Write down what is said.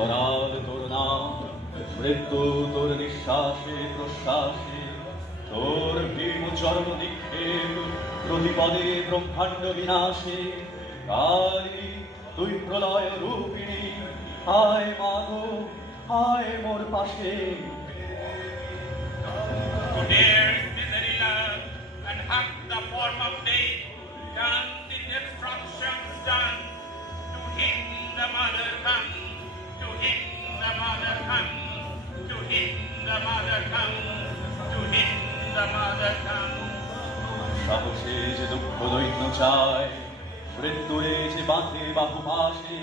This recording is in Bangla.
তরাল তোর নাম, মৃত্যু তোর নিঃশ্বাসে প্রশ্বাসে, তোর ভীম চরম নিক্ষেপ প্রতিপদে ব্রহ্মাণ্ড বিনাশে। কালী তুই প্রলয় রূপিণী, আয় মাগো আয় মোর পাশে। To dare misery love and hug the form of death, done the destructions done. To him the mother comes, to him the mother comes, to him the mother comes, to him the mother comes. সাহসে যে দুঃখ দৈন্য চায়, মৃত্যুরে যে বাঁধে বাহু পাশে,